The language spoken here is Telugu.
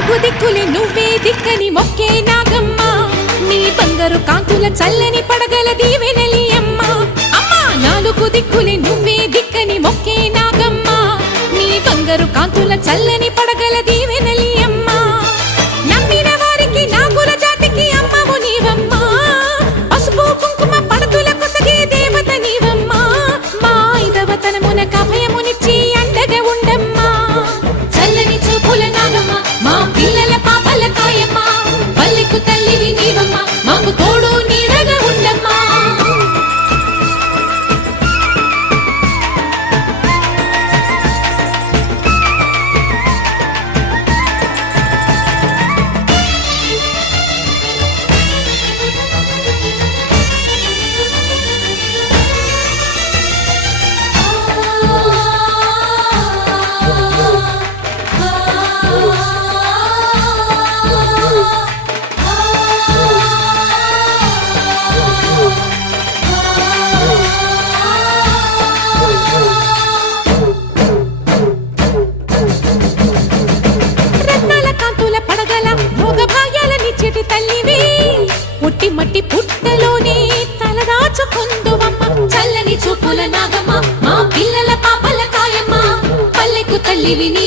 నాలుగు దిక్కులే నువ్వే దిక్కని మొక్కే నాగమ్మ నీ బంగారు కాంతుల చల్లని పడగల దీవెనలి అమ్మ అమ్మా నాలుగు దిక్కులే నువ్వే దిక్కని మొక్కే నాగమ్మ నీ బంగారు కాంతుల చల్లని పడగల దీవెనలి అమ్మ నమ్మిన వారికి నాగుల జాతికి అమ్మవు నీవమ్మ పసుపు కుంకుమ పడతుల కొసగే దేవత నీవమ్మ మా ఐదవతనమునక అభయమునిచ్చి అండగా ఉండమ్మా చల్లని చూపుల నాగమ్మ మా పిల్లల పాపల కాయమ్మ పల్లెకు తల్లివి నీవమ్మ మాకు తోడు నీడగా ఉండమ్మా పుట్టి మట్టి పుట్టలోనే తలదాచుకుందువమ్మ చల్లని చూపుల నాగమ్మ మా పిల్లల పాపల కాయమ్మ పల్లెకు తల్లివి నీ